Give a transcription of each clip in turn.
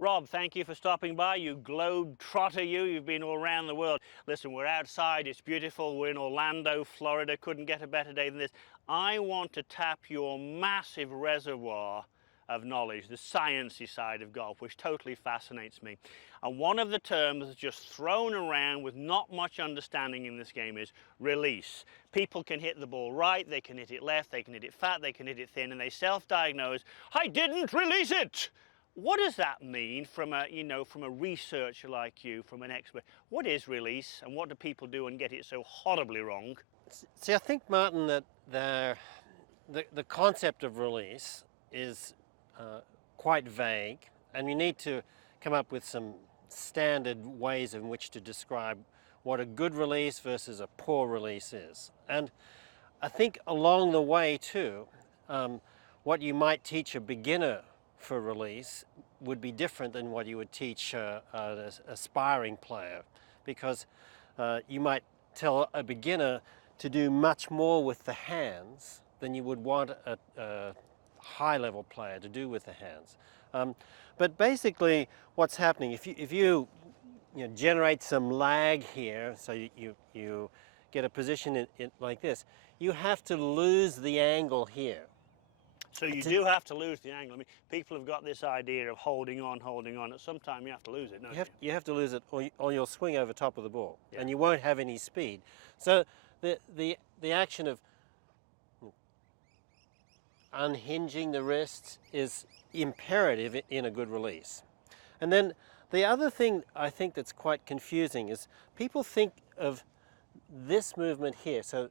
Rob, thank you for stopping by. You globe trotter, you've been all around the world. Listen, we're outside, it's beautiful, we're in Orlando, Florida, couldn't get a better day than this. I want to tap your massive reservoir of knowledge, the sciencey side of golf, which totally fascinates me. And one of the terms that's just thrown around with not much understanding in this game is release. People can hit the ball right, they can hit it left, they can hit it fat, they can hit it thin, and they self-diagnose, I didn't release it! What does that mean from a, from a researcher like you, from an expert? What is release and what do people do and get it so horribly wrong? See, I think, Martin, that the concept of release is quite vague, and you need to come up with some standard ways in which to describe what a good release versus a poor release is. And I think along the way too, what you might teach a beginner for release would be different than what you would teach an aspiring player, because you might tell a beginner to do much more with the hands than you would want a high-level player to do with the hands. But basically what's happening, if you generate some lag here, so you get a position in like this, you have to lose the angle here. So you do have to lose the angle. I mean, people have got this idea of holding on. At some time you have to lose it, don't you? You have to lose it or you'll swing over top of the ball, and you won't have any speed. So the action of unhinging the wrists is imperative in a good release. And then the other thing I think that's quite confusing is people think of this movement here. So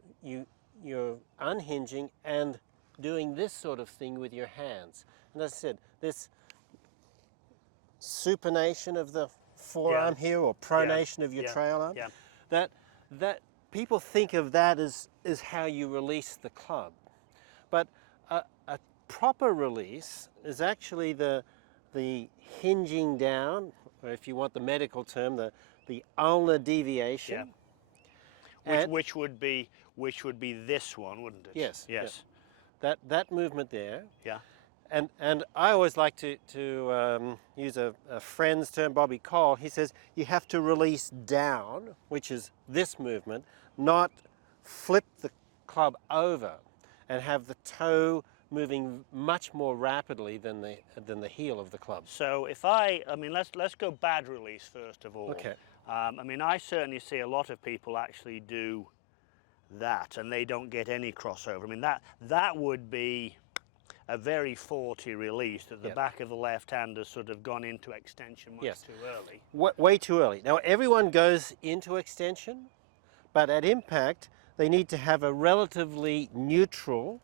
you're unhinging and doing this sort of thing with your hands. And as I said, this supination of the forearm here, or pronation of your trail arm, that people think of that as how you release the club. But a proper release is actually the hinging down, or if you want the medical term, the ulnar deviation. Which would be this one, wouldn't it? Yes. Yes. That movement there. Yeah. And I always like to use a friend's term, Bobby Cole. He says you have to release down, which is this movement, not flip the club over and have the toe moving much more rapidly than the heel of the club. So if let's go bad release first of all. Okay. I certainly see a lot of people actually do that and they don't get any crossover. That would be a very faulty release, that the back of the left hand has sort of gone into extension much too early. Way too early. Now everyone goes into extension, but at impact they need to have a relatively neutral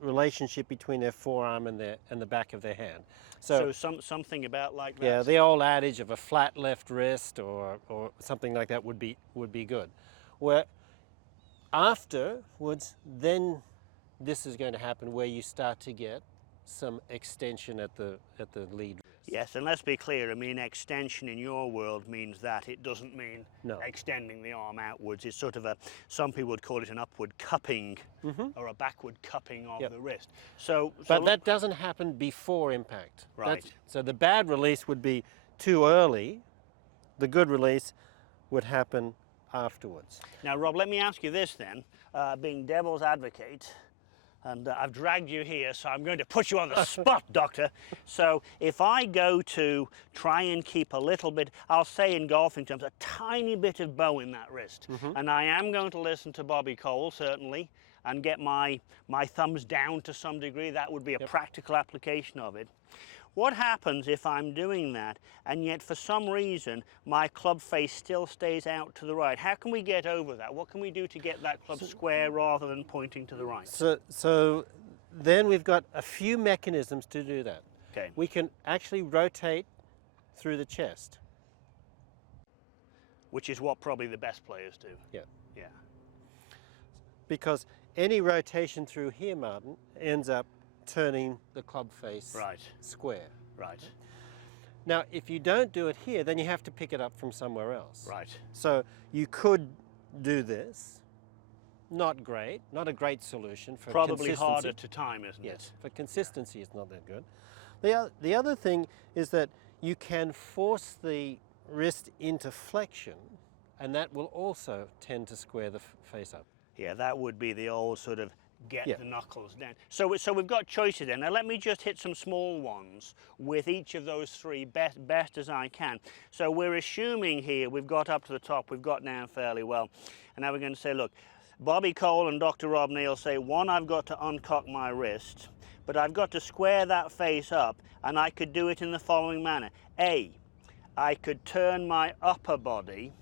relationship between their forearm and the back of their hand. So something about like that. Yeah, the old adage of a flat left wrist or something like that would be good. Where afterwards, then this is going to happen, where you start to get some extension at the lead wrist. Yes, and let's be clear, extension in your world means that. It doesn't mean extending the arm outwards. It's sort of some people would call it an upward cupping or a backward cupping of the wrist. But that doesn't happen before impact. Right. So the bad release would be too early. The good release would happen afterwards. Now, Rob, let me ask you this then, being devil's advocate, and I've dragged you here, so I'm going to put you on the spot, Doctor. So if I go to try and keep a little bit, I'll say in golfing terms, a tiny bit of bow in that wrist, and I am going to listen to Bobby Cole, certainly, and get my thumbs down to some degree. That would be a practical application of it. What happens if I'm doing that and yet for some reason my club face still stays out to the right? How can we get over that? What can we do to get that club square rather than pointing to the right? So then we've got a few mechanisms to do that. Okay. We can actually rotate through the chest. Which is what probably the best players do. Yeah. Yeah. Because any rotation through here, Martin, ends up turning the club face square. Right. Now, if you don't do it here, then you have to pick it up from somewhere else. Right. So you could do this. Not great, not a great solution for probably consistency. Harder to time, isn't it? Yes, for consistency it's not that good. The other thing is that you can force the wrist into flexion, and that will also tend to square the face up. Yeah, that would be the old sort of get Yeah. the knuckles down. So we've got choices there. Now let me just hit some small ones with each of those three best as I can. So we're assuming here we've got up to the top, we've got down fairly well. And now we're going to say, look, Bobby Cole and Dr. Rob Neal say, one, I've got to uncock my wrist, but I've got to square that face up, and I could do it in the following manner. A, I could turn my upper body,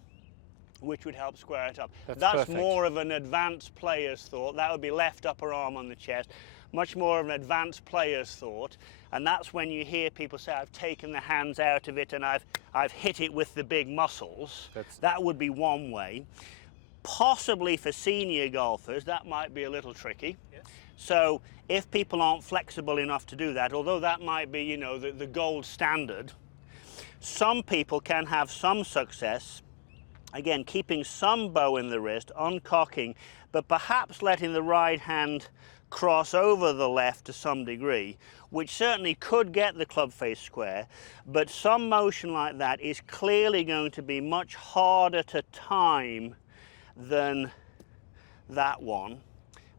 which would help square it up. That's perfect. more of an advanced player's thought. That would be left upper arm on the chest. Much more of an advanced player's thought. And that's when you hear people say, I've taken the hands out of it and I've hit it with the big muscles. That would be one way. Possibly for senior golfers, that might be a little tricky. Yes. So if people aren't flexible enough to do that, although that might be, you know, the gold standard, some people can have some success, again, keeping some bow in the wrist, uncocking, but perhaps letting the right hand cross over the left to some degree, which certainly could get the club face square, but some motion like that is clearly going to be much harder to time than that one.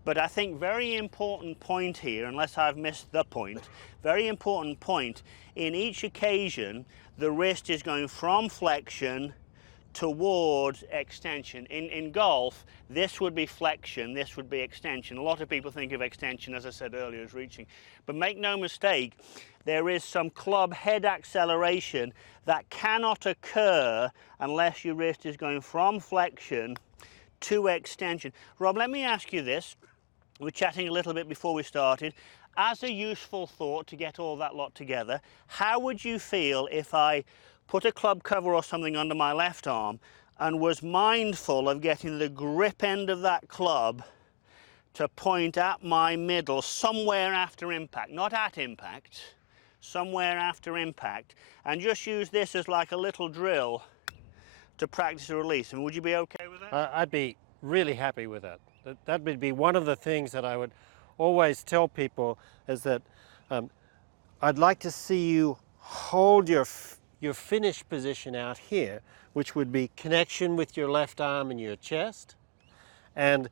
But I think very important point here, unless I've missed the point, very important point, in each occasion the wrist is going from flexion towards extension. In golf, this would be flexion, this would be extension. A lot of people think of extension, as I said earlier, as reaching. But make no mistake, there is some club head acceleration that cannot occur unless your wrist is going from flexion to extension. Rob, let me ask you this. We were chatting a little bit before we started. As a useful thought to get all that lot together, how would you feel if I put a club cover or something under my left arm and was mindful of getting the grip end of that club to point at my middle somewhere after impact, not at impact, somewhere after impact, and just use this as like a little drill to practice a release? And would you be okay with that? I'd be really happy with that. That would be one of the things that I would always tell people, is that I'd like to see you hold your finish position out here, which would be connection with your left arm and your chest, and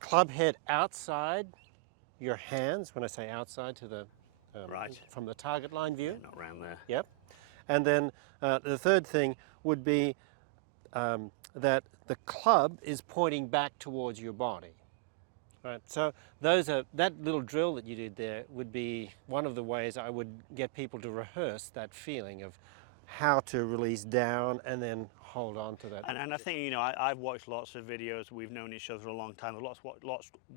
club head outside your hands. When I say outside, to the right from the target line view. Yeah, not around there. Yep. And then the third thing would be that the club is pointing back towards your body. Right. So that little drill that you did there would be one of the ways I would get people to rehearse that feeling of how to release down and then hold on to that. And I think, you know, I've watched lots of videos. We've known each other a long time. I've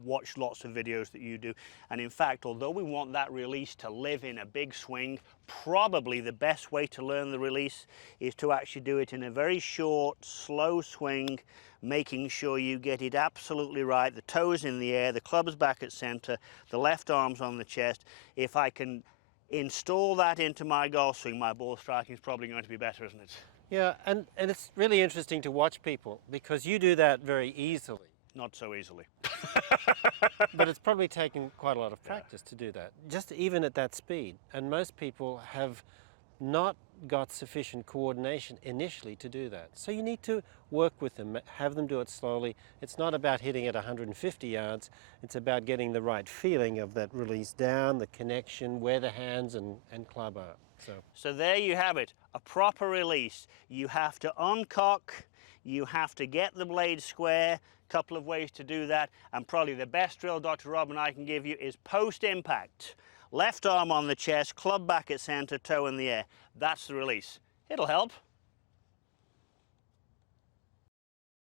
watched lots of videos that you do. And in fact, although we want that release to live in a big swing, probably the best way to learn the release is to actually do it in a very short, slow swing, making sure you get it absolutely right. The toes in the air, the club's back at center, the left arm's on the chest. If I can install that into my golf swing, my ball striking is probably going to be better, isn't it? Yeah, and it's really interesting to watch people, because you do that very easily. Not so easily. But it's probably taken quite a lot of practice to do that, just even at that speed. And most people have not got sufficient coordination initially to do that. So you need to work with them, have them do it slowly. It's not about hitting at 150 yards, it's about getting the right feeling of that release down, the connection, where the hands and club are. So there you have it, a proper release. You have to uncock, you have to get the blade square, a couple of ways to do that, and probably the best drill Dr. Rob and I can give you is post-impact. Left arm on the chest, club back at center, toe in the air. That's the release. It'll help.